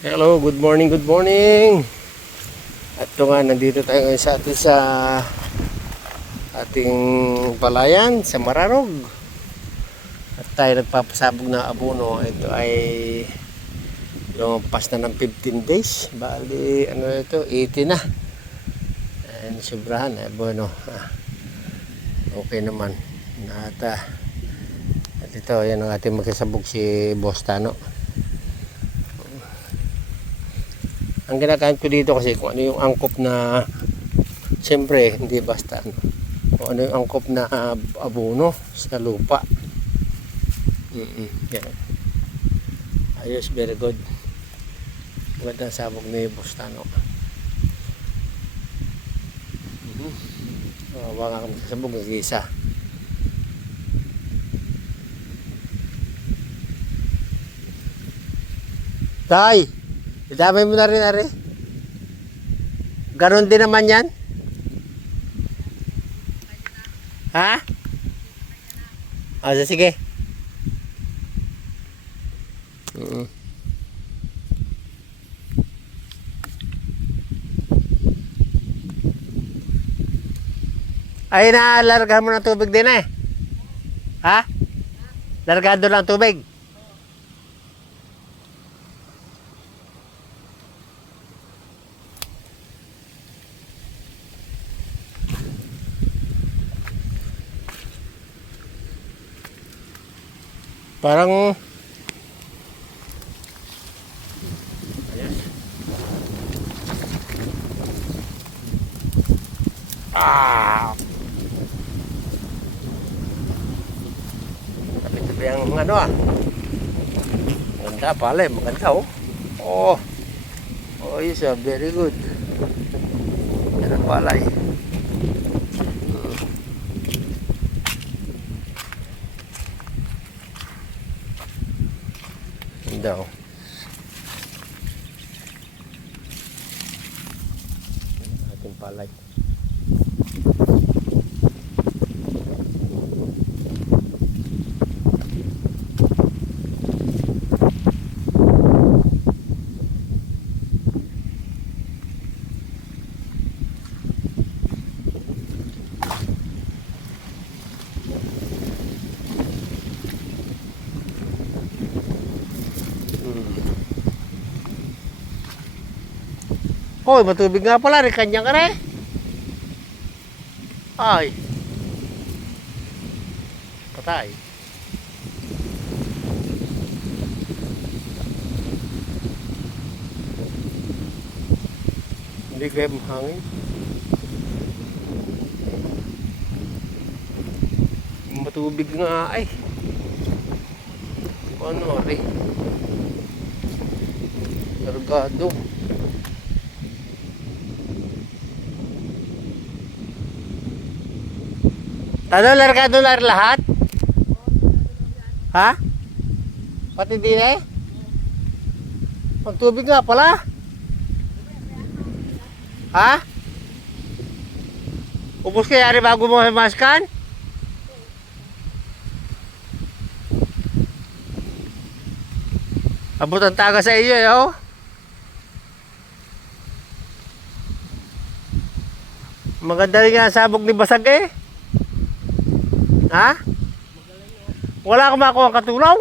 Hello, good morning, good morning. At ito nga, nandito tayo ngayon sa ating palayan sa Mararog. At tayo nagpapasabog ng abono. Ito ay lumampas na ng 15 days. Bali, ano ito, 80 na. And sobrahan, abono. Okay naman. At ito, yan ang ating magkasabog si Boss Tano. Ang kinakain ko dito kasi kung ano yung angkop na, siyempre hindi basta ano, kung ano yung angkop na abono sa lupa. Yan. Ayos, very good. Magandang sabog ni Bustano. Wala kami sa sabog, nag-iisa. Tay! Idamay mo na rin, Ari. Ganon din naman yan. Ha? Sige. Ay, nalargahan mo ng tubig din eh. Ha? Largahan doon lang tubig. Parang tabi-tabi ang ano maganda pala eh, maganda oh yes, very good. Yan ang palay. Daw. Ating palay. Hoy, matubig nga pala rin, kanya ka rin. Ay. Patay. Hindi kaya mahangin. Matubig nga ay. Ano rin? Largado. Ano, largado na lahat? Ha? Pati din eh? Magtubig nga pala. Ha? Ubus kaya rin bago mo himaskan? Abot ang taga sa iyo eh, oh. Maganda rin nga sabog ni Basag eh. Ha? Wala akong makuha ang katulaw.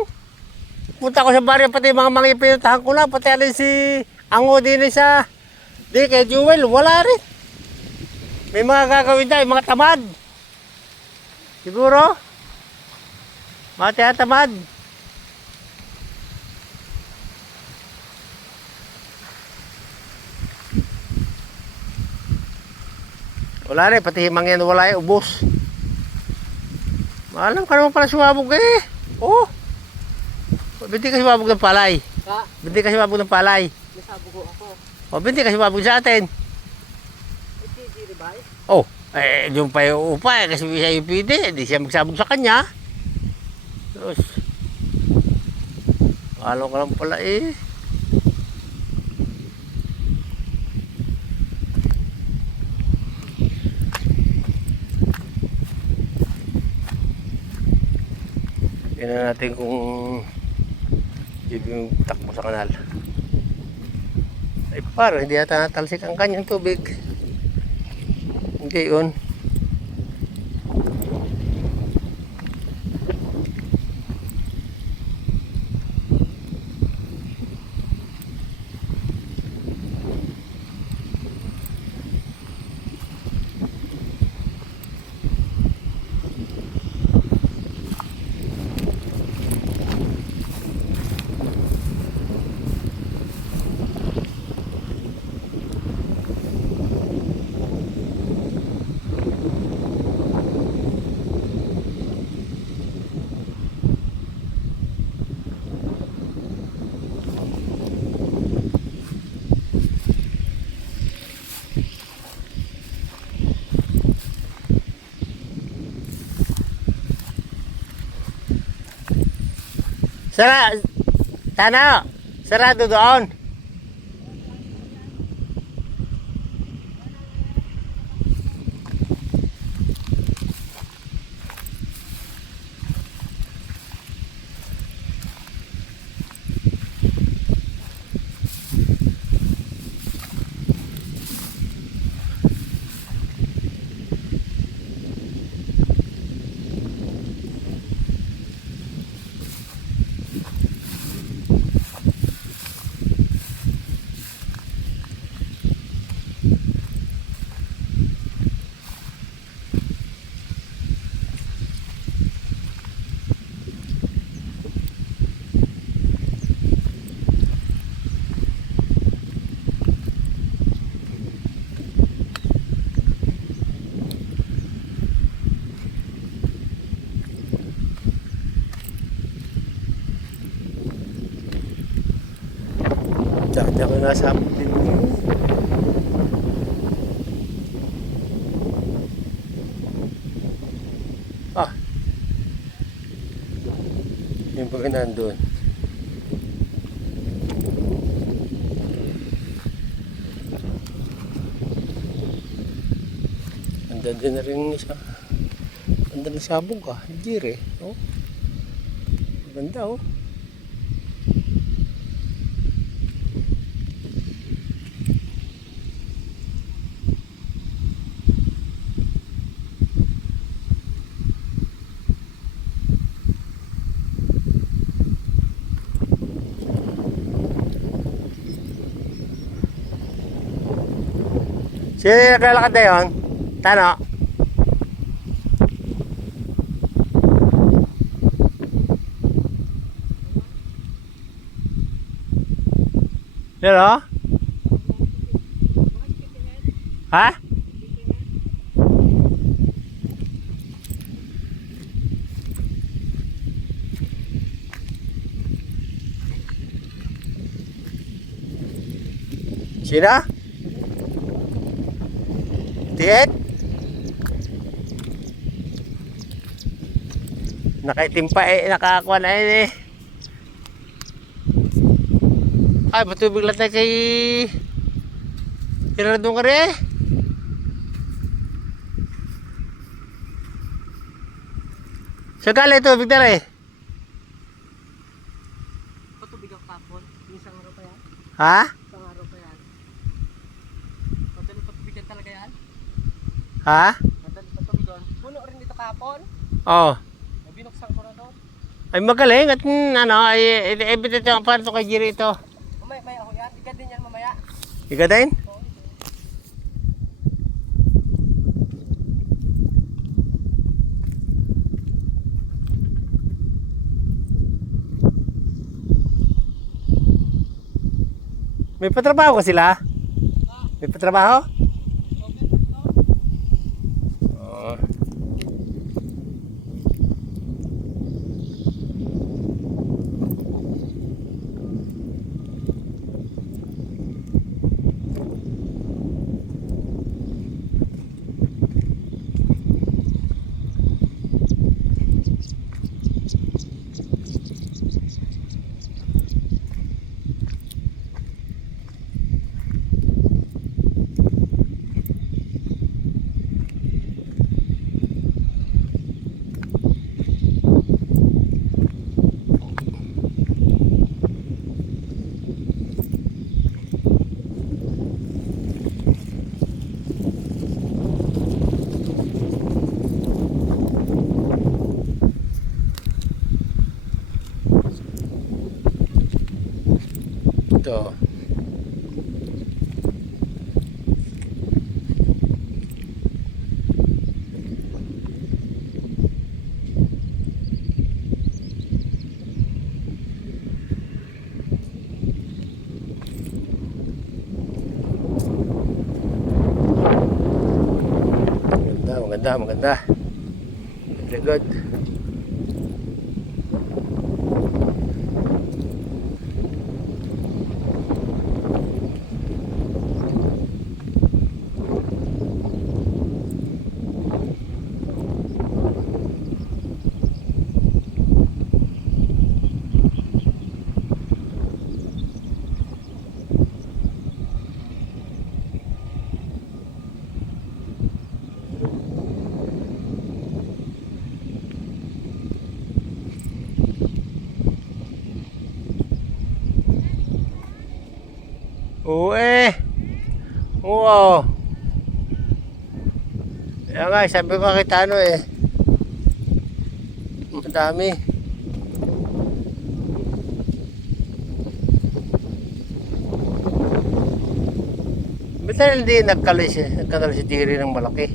Punta ko sa baryo, pati mga pinuntahan ko na, pati alin si Ango din sa di kay Jewel, wala rin. May mga gagawin dahil, mga tamad. Siguro mga tamad. Wala rin, pati himangyan wala yung ubos. Alam ka naman pala sumabog eh. Oh. Binti ka sumabog ng palay. Ha? Binti ka sumabog ng palay. Nasabog ako. O, binti ka sumabog sa atin. Hindi ba? Oh, yung pa yung upa kasi siya yung pwede. Hindi siya magsabog sa kanya. Tapos, alam ka lang pala eh. Tingnan natin kung yung takbo sa kanal. Ay parang hindi yata natalsik ang kanyang tubig. Hindi yun. Sana, sarado doon. Dati ako nasa din. Ah. Yung baga nandun. Ganda din na rin isa. Ganda na sabog ah. Jire. Oh. Ganda oh. Sino yung naglalakad na yun? Tano? Yan o? Ha? Sino? Tiet? Nakaitimpa nakakuha na yun eh. Ay, matubig lang tayo kay Gerardo ka rin eh. Sagala ito, tubig na rin. Patubig ang kapon. Isang araw pa yan. Ha? Isang araw pa yan. Madali patubigan talaga yan. Ha? Madali patubigan. Puno rin dito kapon. Oo. Ay, binuksan ko na doon. Ay magaling at ano, ay evident ang paano ito kay Jiri ito. Mamaya ako yan. Igad din yan mamaya. Ika din? Oo. May patrabaho ka sila? May patrabaho? Oo. Ito. Maganda. Very good. Oo eh. Oo. Kaya nga, sabi ko kita ano eh. Madami. Ba't dahil hindi nagkanal si Diri ng malaki?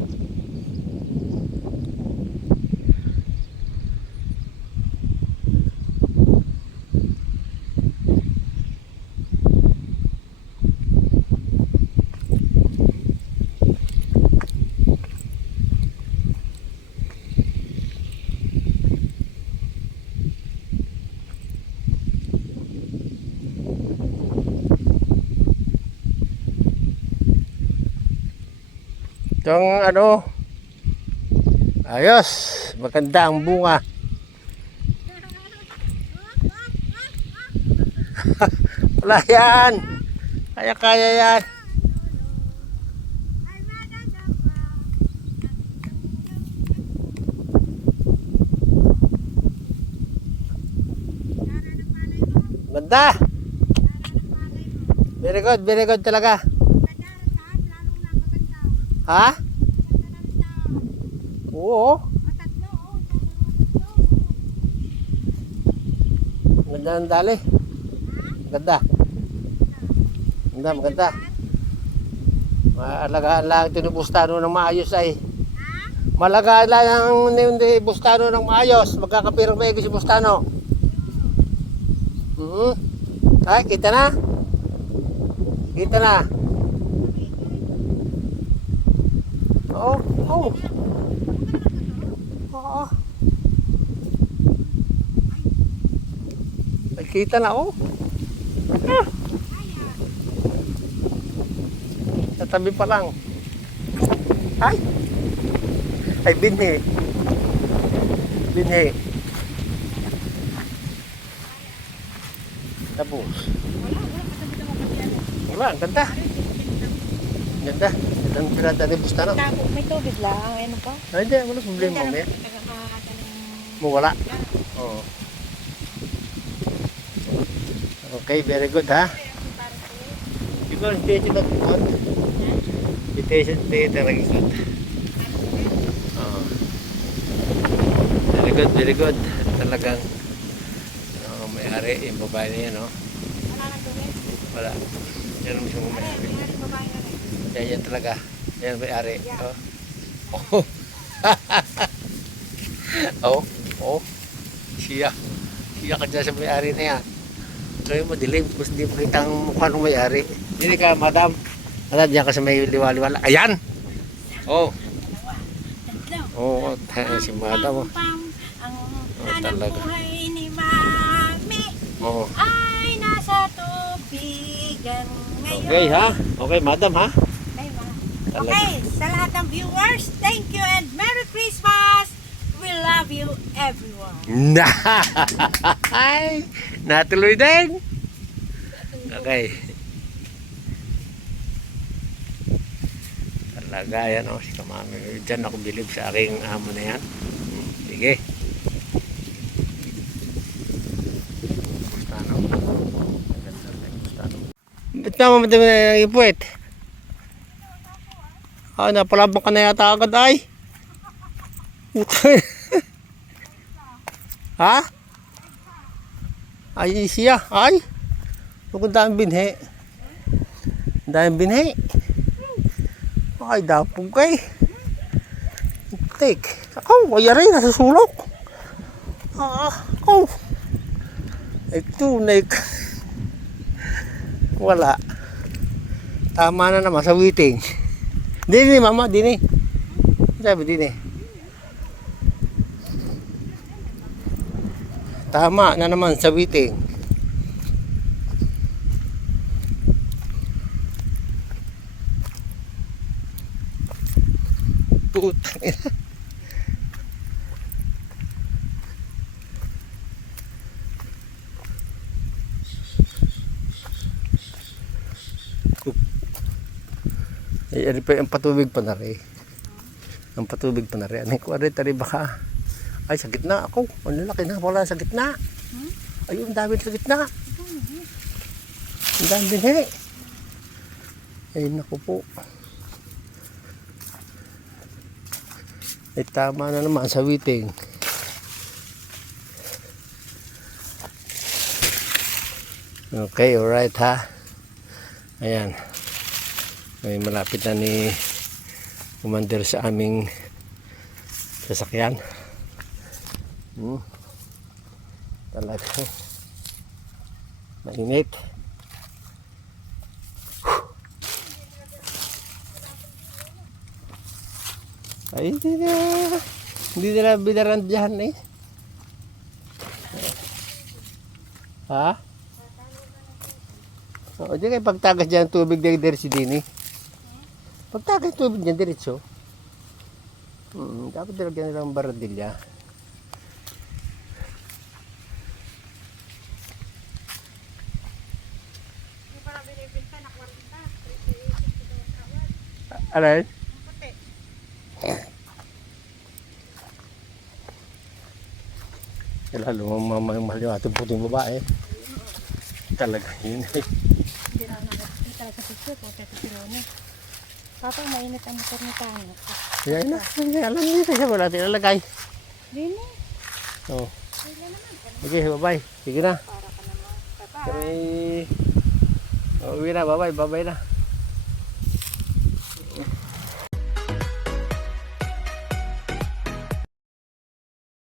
Itong ano, ayos, maganda ang bunga. Wala yan, kaya yan. Ganda. Very good talaga. Ha? Oo. Ganda ng dali. Ganda. Maganda. Malagaan lang ito ni Bustano ng maayos ay. Malagaan lang ni Bustano ng maayos. Magkakapirang may si Bustano. Ay, kita na. Oo. Nakita na oh. Sa tabi pa lang. Ay binhi. Tapos. Wala, ang ganda. Ang pirata ni Bustano. May tubig lang, ano pa? Ay, hindi, wala problema mamaya. Mawala. Oo. Okay, very good ha. Siguro station na good. Station talaga good. Oo. Very good. Talagang may-ari yung babae niya, no? Wala nang tubig? Wala. Yan ang mismo may-ari. Yan talaga. Yan may-ari. Oh. Siya ka dyan sa may-ari na yan. Kaya madilim, tapos hindi makita ang mukha ng may-ari. Hindi ka, madam. Madam, diyan ka sa may liwaliwala. Ayan! Oh, si madam. Ang talaga. buhay ni Mami ay nasa tubigan ngayon. Okay ha? Okay, madam ha? Okay, sa lahat ng viewers, thank you and Merry Christmas! We love you everyone. Natuloy din. Okay. Talaga yan si Kamami. Diyan ako bilib sa aking amo na yan. Sige. Bustano. Ba't naman madami na ipuwet? Napalabang ka na yata agad ay. Ha? Ay siya. Ay. Kung daming binhi. Ang daming binhi. Ay, dapog kay. Take. Ako, kaya rin, nasa sulok. Ako. Ay, tunay ka. Wala. Tama na naman sa waiting. Dini, mama, dini. Sabi, dini. Tama na naman sa waiting. Putang ina. Ay, ano pa yung patubig pa na rin. Ang patubig pa na rin. Ano ko rin, tari baka. Ay, sa gitna ako. Ang laki na. Wala sa gitna. Ay, ang dami sa gitna. Ang dami din eh. Ay, naku po. Ay, tama na naman sa waiting. Okay, alright ha. Ayan. May malapit na ni Commander sa aming sasakyan. Talaga. Mainit. Ay, hindi nila binaran dyan eh. Ha? O, di kayo pagtagas dyan tubig na diretso din eh. Pagtagas tubig dyan diretso. Dapat nilagyan nilang baradilya. Hindi pa na binibinta na 40. Alright? Puti. Lalo mamahal yung ating puting babae. Talaga yun eh. Hindi talaga sisyo po. Kaya sisirone. Papa, mainit ang motor ni Tano. Yan na. Alam niyo kasi wala tinalagay. Dini. Oh. Okay, bye-bye. Sige na. Para ka naman. Bye-bye. Kami uwi na. Bye-bye. Bye-bye na.